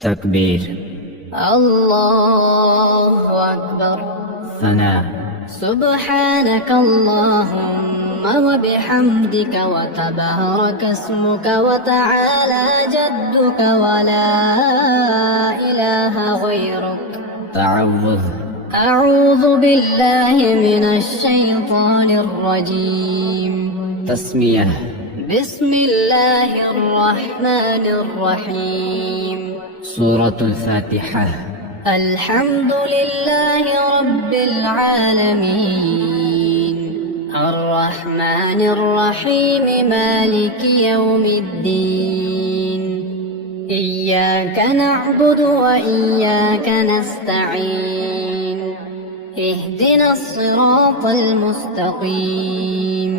تكبير. الله أكبر. ثناء. سبحانك اللهم وبحمدك وتبارك اسمك وتعالى جدك ولا إله غيرك. تعوذ. أعوذ بالله من الشيطان الرجيم. تسمية. بسم الله الرحمن الرحيم. سورة الفاتحة. الحمد لله رب العالمين الرحمن الرحيم مالك يوم الدين إياك نعبد وإياك نستعين اهدنا الصراط المستقيم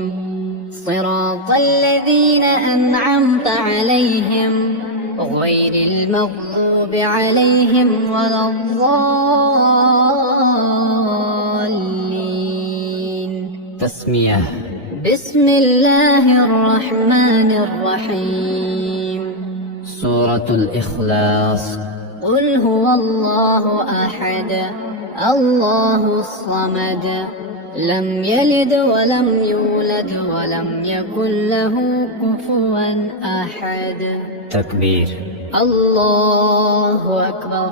صراط الذين أنعمت عليهم غير المغضوب عليهم ولا الضالين. تسمية. بسم الله الرحمن الرحيم. سورة الإخلاص. قل هو الله أحد الله الصمد لم يلد ولم يولد ولم يكن له كفوا أحد. تكبير. الله أكبر.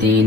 3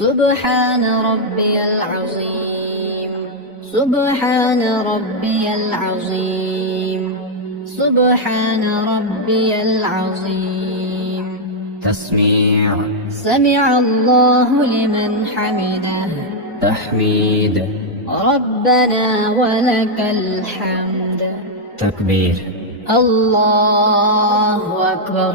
سبحان ربي العظيم سبحان ربي العظيم سبحان ربي العظيم. تسميع. سمع الله لمن حمده. تحميد. ربنا ولك الحمد. تكبير. الله أكبر.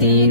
3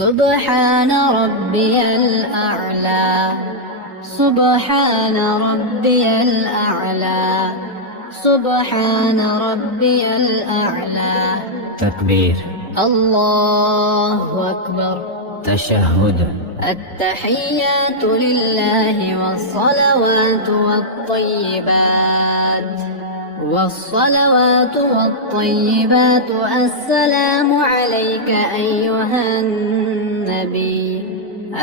سبحان ربي الأعلى سبحان ربي الأعلى سبحان ربي الأعلى. تكبير. الله أكبر. تشهد. التحيات لله والصلوات والطيبات والصلوات والطيبات. السلام عليك أيها النبي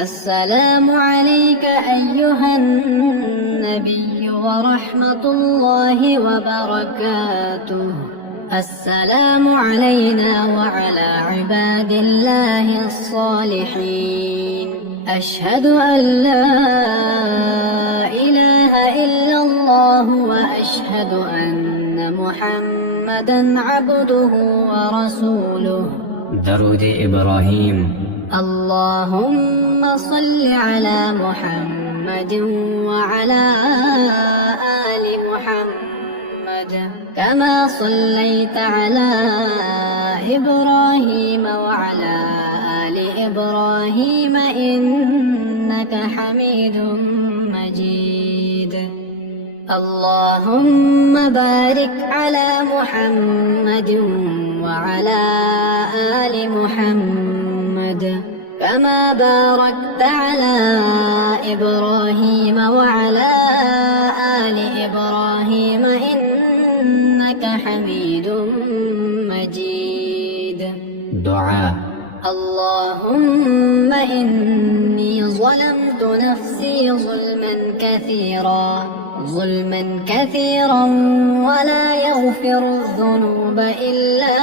السلام عليك أيها النبي ورحمة الله وبركاته. السلام علينا وعلى عباد الله الصالحين. أشهد أن لا إله إلا الله وأشهد أن محمدا عبده ورسوله. درود إبراهيم. اللهم صل على محمد وعلى آل محمد كما صليت على إبراهيم وعلى آل إبراهيم إنك حميد مجيد. اللهم بارك على محمد وعلى آل محمد كما باركت على إبراهيم وعلى آل إبراهيم إنك حميد مجيد. دعاء. اللهم إني ظلمت نفسي ظلما كثيرا ولا يغفر الذنوب إلا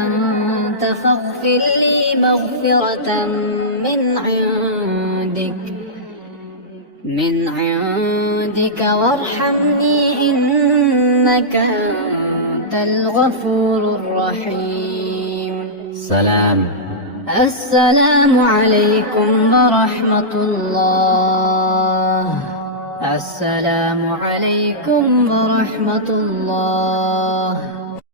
أنت فاغفر لي مغفرة من عندك وارحمني إنك أنت الغفور الرحيم. سلام. السلام عليكم ورحمة الله. السلام عليكم ورحمة الله.